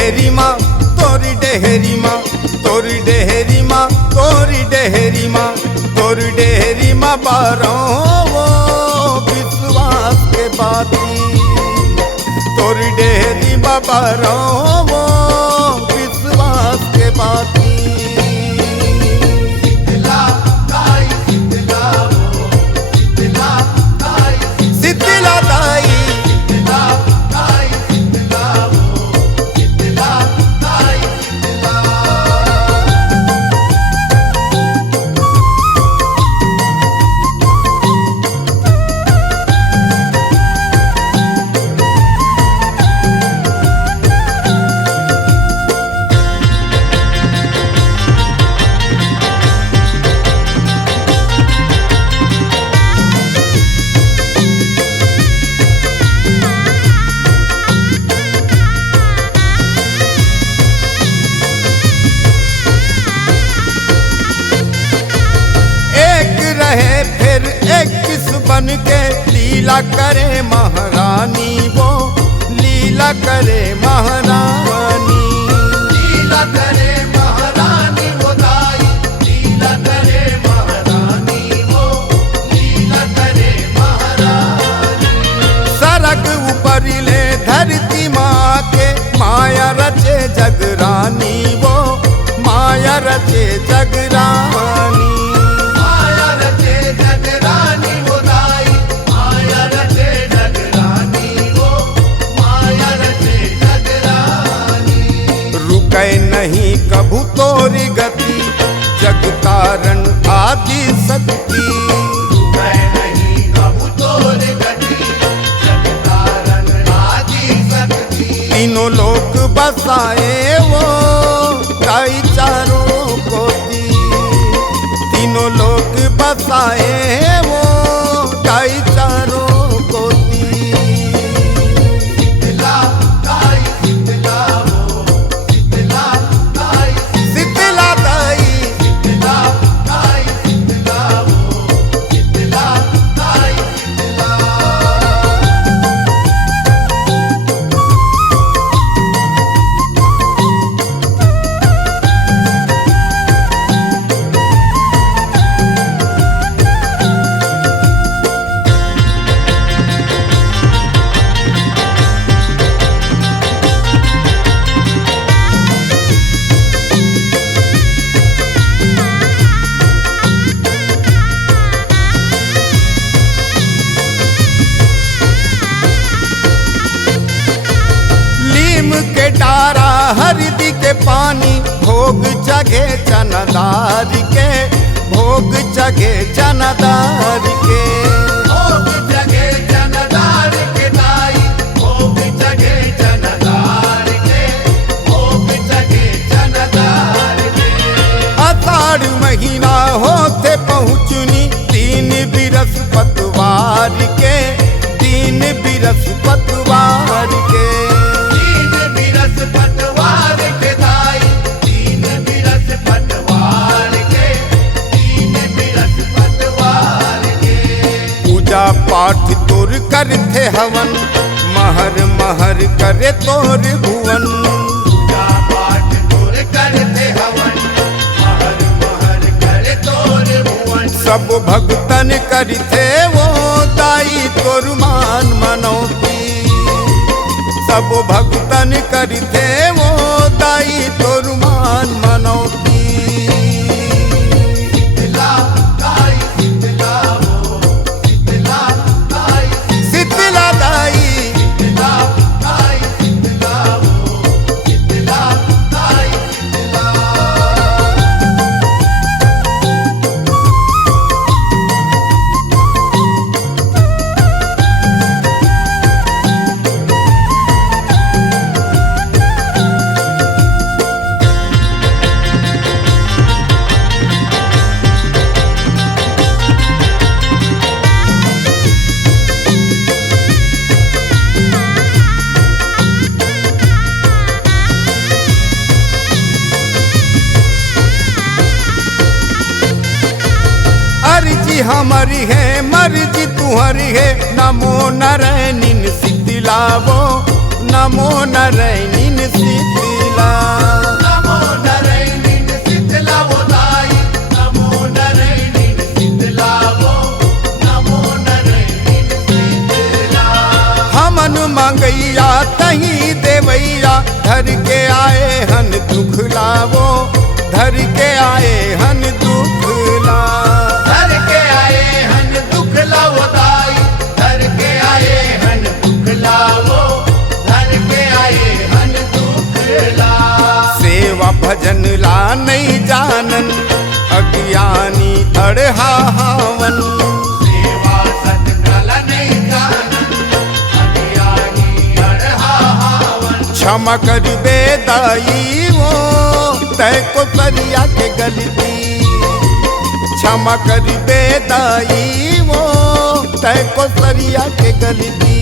डेहरी माँ तोरी डेहरी माँ, तोरी डेहरी माँ, तोरी डेहरी माँ, तोरी डेहरी माँ बारों वो विश्वास के बाती, तोरी डेहरी माँ बारों वो विश्वास के बाती। फिर एक किस बन के लीला करे महारानी, वो लीला करे महारानी, लीला करे महारानी वो दाई, लीला करे महारानी वो लीला करे महारानी। सरग ऊपर ले धरती माँ के माया रचे जगरानी, वो माया रचे जगरानी, रुकै नहीं कभू तोरी गति, जग कारण आदि शक्ति, रुकै नहीं कभू तोरी गति, जग कारण आदि शक्ति। तीनों लोक बसाए वो गाई चारों कोती, तीनों लोक बसाए वो गाई चारों कोती। डारा हरदी के पानी भोग जगे चनदार के, भोग जगे चनदार के, भोग जगे चनदार के दाई, भोग जगे चनदार के, भोग जगे चनदार के। आषाढ़ महीना होते पहुँचनी तीन बिरस पतवार के, तीन बिरस पतवार के, पटवार के दाई, तीन बिरस पटवार के, तीन बिरस पटवार के। पूजा पाठ तोर करते हवन, महर महर करे तोर भुवन, पूजा पाठ तोर करते हवन, महर महर करे तोर भुवन। सब भक्तन करते वो दाई तोर मान मनौती, सब भक्तन करते वो दाई तोर मान मनौती। शीतला दाई, शीतला वो, शीतला दाई, शीतला दाई, शीतला दाई, शीतला वो, शीतला दाई, शीतला। हमारी है मर्जी तुम्हारी है, नमो नारायण शीतला वो, नमो नारायण शीतला। आए हन दुख लावो, धर के आए हन दुख ला। धर के आए हन दुख लावो दाई, धर के आए हन दुख लावो, धर के आए हन दुख ला। सेवा भजन ला नहीं जानन, अज्ञानी अड़हावन। सेवा सतकाला नहीं जानन, अज्ञानी अड़हावन। क्षमा कर बेदाई वो तय को सरिया के गलती, क्षमा कर बेदाई वो तय को सरिया के गलती।